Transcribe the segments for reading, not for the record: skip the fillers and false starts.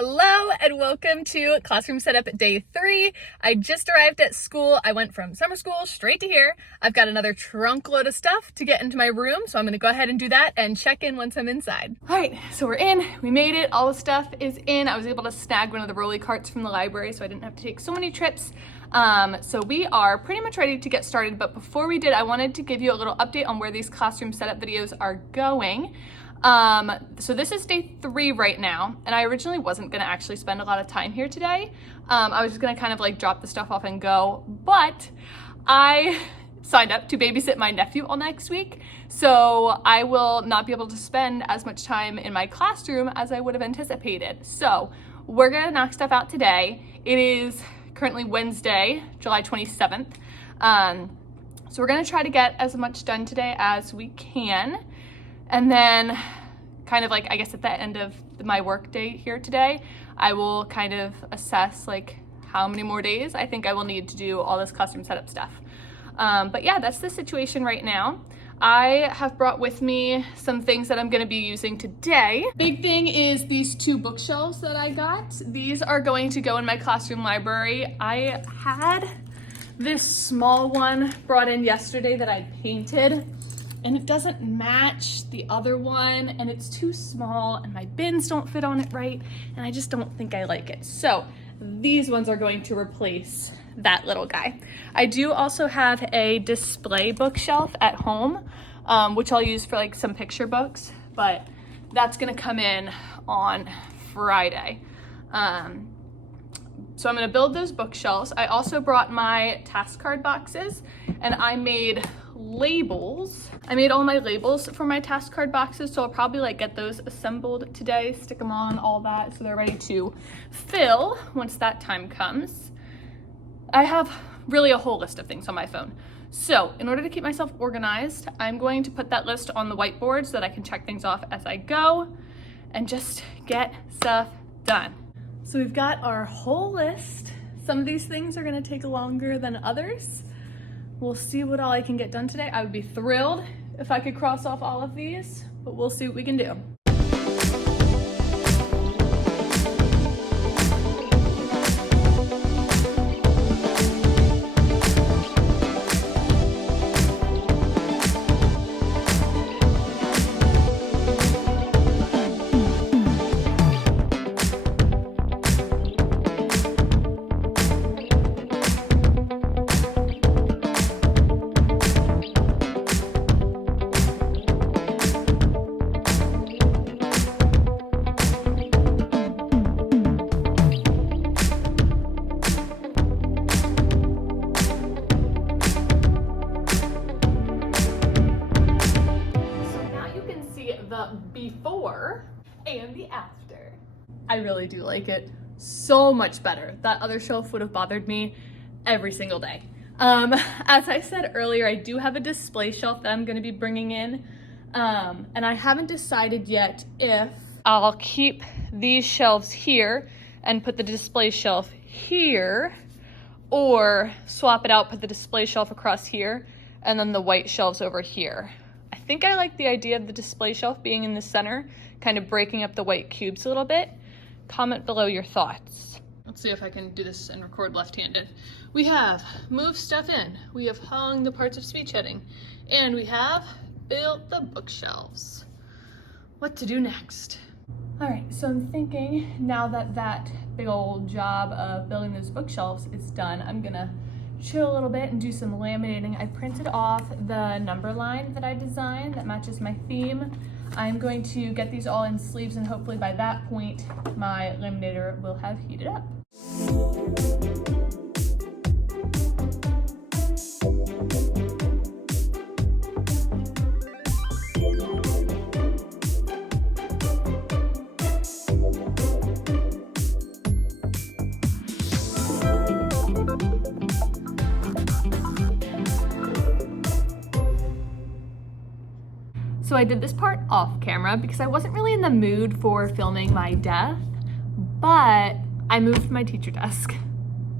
Hello and welcome to Classroom Setup Day 3. I just arrived at school. I went from summer school straight to here. I've got another trunk load of stuff to get into my room, so I'm gonna go ahead and do that and check in once I'm inside. All right, so we're in, we made it, all the stuff is in. I was able to snag one of the rolly carts from the library so I didn't have to take so many trips. So we are pretty much ready to get started, but before we did, I wanted to give you a little update on where these classroom setup videos are going. So this is day 3 right now, and I originally wasn't gonna actually spend a lot of time here today. I was just gonna kind of like drop the stuff off and go, but I signed up to babysit my nephew all next week, so I will not be able to spend as much time in my classroom as I would have anticipated. So we're gonna knock stuff out today. It is currently Wednesday, July 27th. So we're gonna try to get as much done today as we can. And then kind of like, I guess at the end of my work day here today, I will kind of assess like how many more days I think I will need to do all this classroom setup stuff. But yeah, that's the situation right now. I have brought with me some things that I'm gonna be using today. Big thing is these 2 bookshelves that I got. These are going to go in my classroom library. I had this small one brought in yesterday that I painted, and it doesn't match the other one, and it's too small, and my bins don't fit on it right, and I just don't think I like it. So these ones are going to replace that little guy. I do also have a display bookshelf at home, which I'll use for like some picture books, but that's gonna come in on Friday. So I'm gonna build those bookshelves. I also brought my task card boxes, and I made labels. I made all my labels for my task card boxes, so I'll probably like get those assembled today, stick them on, all that, so they're ready to fill once that time comes. I have really a whole list of things on my phone. So in order to keep myself organized, I'm going to put that list on the whiteboard so that I can check things off as I go and just get stuff done. So we've got our whole list. Some of these things are gonna take longer than others. We'll see what all I can get done today. I would be thrilled if I could cross off all of these, but we'll see what we can do. Before and the after. I really do like it so much better. That other shelf would have bothered me every single day. As I said earlier, I do have a display shelf that I'm going to be bringing in, and I haven't decided yet if I'll keep these shelves here and put the display shelf here, or swap it out, put the display shelf across here, and then the white shelves over here. I think I like the idea of the display shelf being in the center, kind of breaking up the white cubes a little bit. Comment below your thoughts. Let's see if I can do this and record left-handed. We have moved stuff in, we have hung the parts of speech heading, and we have built the bookshelves. What to do next? All right, so I'm thinking now that that big old job of building those bookshelves is done, I'm gonna chill a little bit and do some laminating. I printed off the number line that I designed that matches my theme. I'm going to get these all in sleeves, and hopefully by that point my laminator will have heated up. So I did this part off camera because I wasn't really in the mood for filming my death, but I moved my teacher desk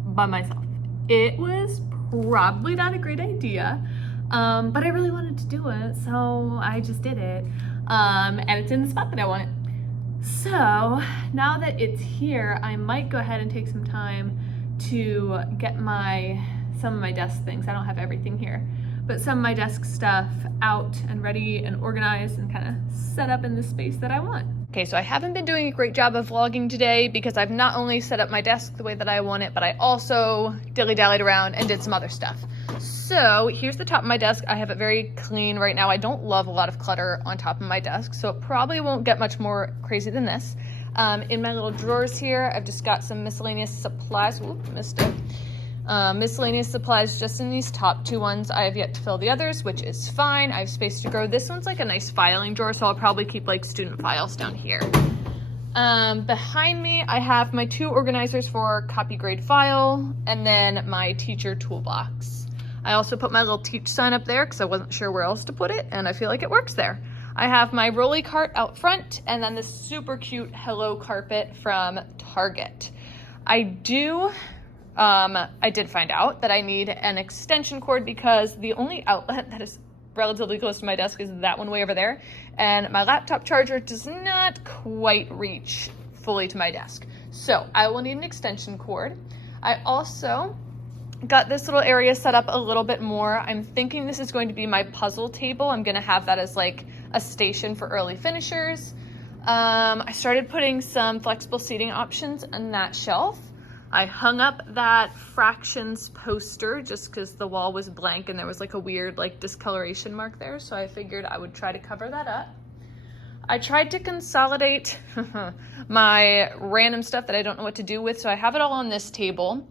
by myself. It was probably not a great idea, but I really wanted to do it, so I just did it. And it's in the spot that I want it. So now that it's here, I might go ahead and take some time to get some of my desk things. I don't have everything here, but some of my desk stuff out and ready and organized and kind of set up in the space that I want. Okay, so I haven't been doing a great job of vlogging today because I've not only set up my desk the way that I want it, but I also dilly-dallied around and did some other stuff. So here's the top of my desk. I have it very clean right now. I don't love a lot of clutter on top of my desk, so it probably won't get much more crazy than this. In my little drawers here, I've just got some miscellaneous supplies. Whoop, missed it. Miscellaneous supplies just in these top two ones. I have yet to fill the others, which is fine. I have space to grow. This one's like a nice filing drawer, so I'll probably keep like student files down here. Behind me, I have my two organizers for copy grade file and then my teacher toolbox. I also put my little teach sign up there because I wasn't sure where else to put it, and I feel like it works there. I have my rolly cart out front and then this super cute Hello carpet from Target. I did find out that I need an extension cord because the only outlet that is relatively close to my desk is that one way over there, and my laptop charger does not quite reach fully to my desk. So I will need an extension cord. I also got this little area set up a little bit more. I'm thinking this is going to be my puzzle table. I'm gonna have that as like a station for early finishers. I started putting some flexible seating options on that shelf. I hung up that fractions poster just because the wall was blank and there was like a weird like discoloration mark there, so I figured I would try to cover that up. I tried to consolidate my random stuff that I don't know what to do with, so I have it all on this table.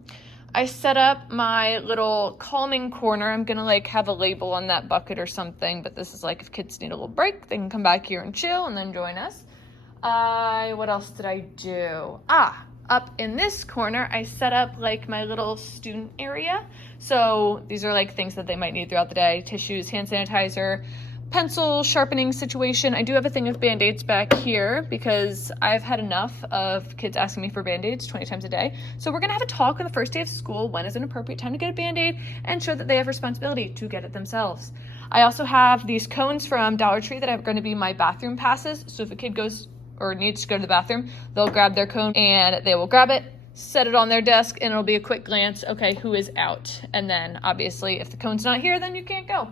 I set up my little calming corner. I'm gonna like have a label on that bucket or something, but this is like if kids need a little break, they can come back here and chill and then join us. What else did I do? Up in this corner, I set up like my little student area. So these are like things that they might need throughout the day: tissues, hand sanitizer, pencil sharpening situation. I do have a thing of Band-Aids back here because I've had enough of kids asking me for Band-Aids 20 times a day. So we're gonna have a talk on the first day of school. When is an appropriate time to get a Band-Aid, and show that they have responsibility to get it themselves. I also have these cones from Dollar Tree that are gonna be my bathroom passes. So if a kid goes or needs to go to the bathroom, they'll grab their cone and they will grab it, set it on their desk, and it'll be a quick glance, okay, who is out? And then obviously if the cone's not here, then you can't go.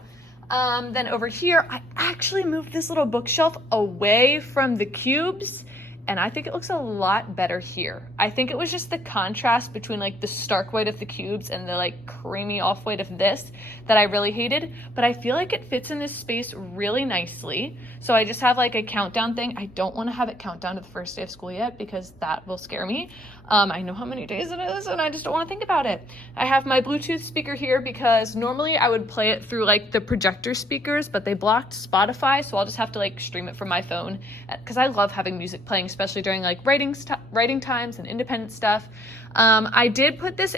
Then over here, I actually moved this little bookshelf away from the cubes, and I think it looks a lot better here. I think it was just the contrast between like the stark white of the cubes and the like creamy off-white of this that I really hated, but I feel like it fits in this space really nicely. So I just have like a countdown thing. I don't want to have it count down to the first day of school yet because that will scare me. I know how many days it is and I just don't want to think about it. I have my Bluetooth speaker here because normally I would play it through like the projector speakers, but they blocked Spotify, so I'll just have to like stream it from my phone because I love having music playing, especially during like writing times and independent stuff. I did put this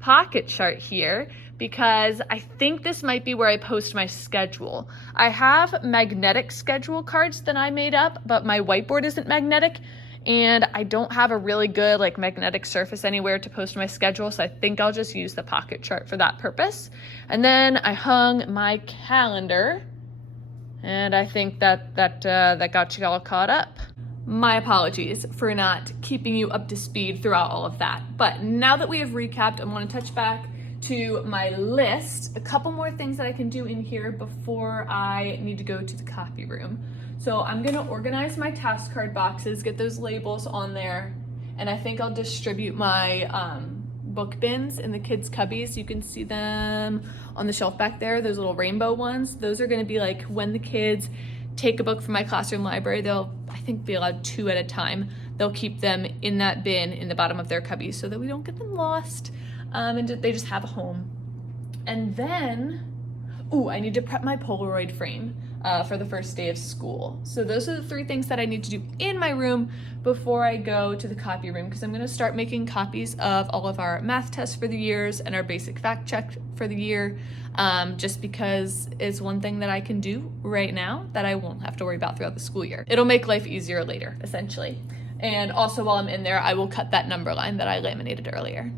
pocket chart here because I think this might be where I post my schedule. I have magnetic schedule cards that I made up, but my whiteboard isn't magnetic, and I don't have a really good like magnetic surface anywhere to post my schedule, so I think I'll just use the pocket chart for that purpose. And then I hung my calendar, and I think that got you all caught up. My apologies for not keeping you up to speed throughout all of that. But now that we have recapped, I want to touch back to my list. A couple more things that I can do in here before I need to go to the copy room. So I'm gonna organize my task card boxes, get those labels on there, and I think I'll distribute my book bins in the kids' cubbies. You can see them on the shelf back there, those little rainbow ones. Those are gonna be like when the kids take a book from my classroom library, they'll, I think, be allowed 2 at a time. They'll keep them in that bin in the bottom of their cubbies so that we don't get them lost, and they just have a home. And then, I need to prep my Polaroid frame for the first day of school. So those are the 3 things that I need to do in my room before I go to the copy room, because I'm going to start making copies of all of our math tests for the years and our basic fact check for the year, just because it's one thing that I can do right now that I won't have to worry about throughout the school year. It'll make life easier later, essentially. And also while I'm in there, I will cut that number line that I laminated earlier.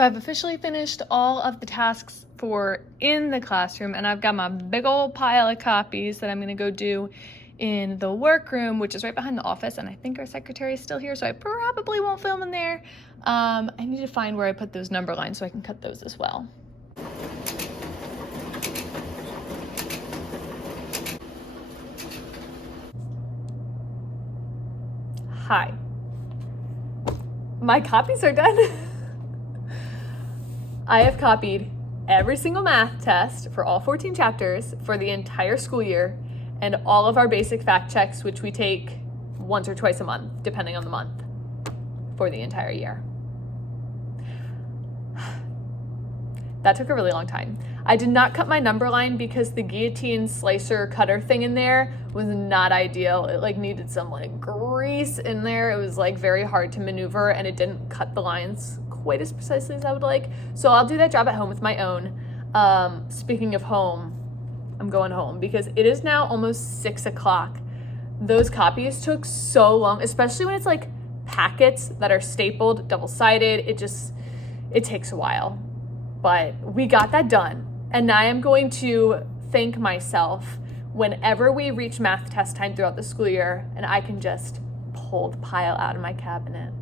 So I've officially finished all of the tasks for in the classroom, and I've got my big old pile of copies that I'm gonna go do in the workroom, which is right behind the office, and I think our secretary is still here, so I probably won't film in there. I need to find where I put those number lines so I can cut those as well. Hi. My copies are done. I have copied every single math test for all 14 chapters for the entire school year, and all of our basic fact checks, which we take once or twice a month, depending on the month, for the entire year. That took a really long time. I did not cut my number line because the guillotine slicer cutter thing in there was not ideal. It like needed some like grease in there. It was like very hard to maneuver, and it didn't cut the lines quite as precisely as I would like. So I'll do that job at home with my own. Speaking of home, I'm going home because it is now almost 6 o'clock. Those copies took so long, especially when it's like packets that are stapled, double-sided. It takes a while, but we got that done. And now I'm going to thank myself whenever we reach math test time throughout the school year and I can just pull the pile out of my cabinet.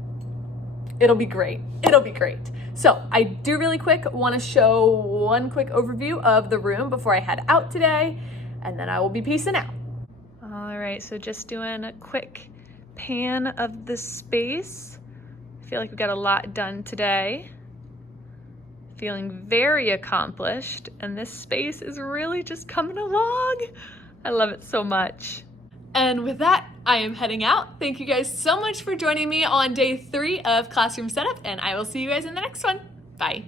It'll be great. It'll be great. So I do really quick want to show one quick overview of the room before I head out today, and then I will be peacing out. All right, so just doing a quick pan of the space. I feel like we got a lot done today. Feeling very accomplished, and this space is really just coming along. I love it so much. And with that, I am heading out. Thank you guys so much for joining me on day 3 of Classroom Setup, and I will see you guys in the next one. Bye.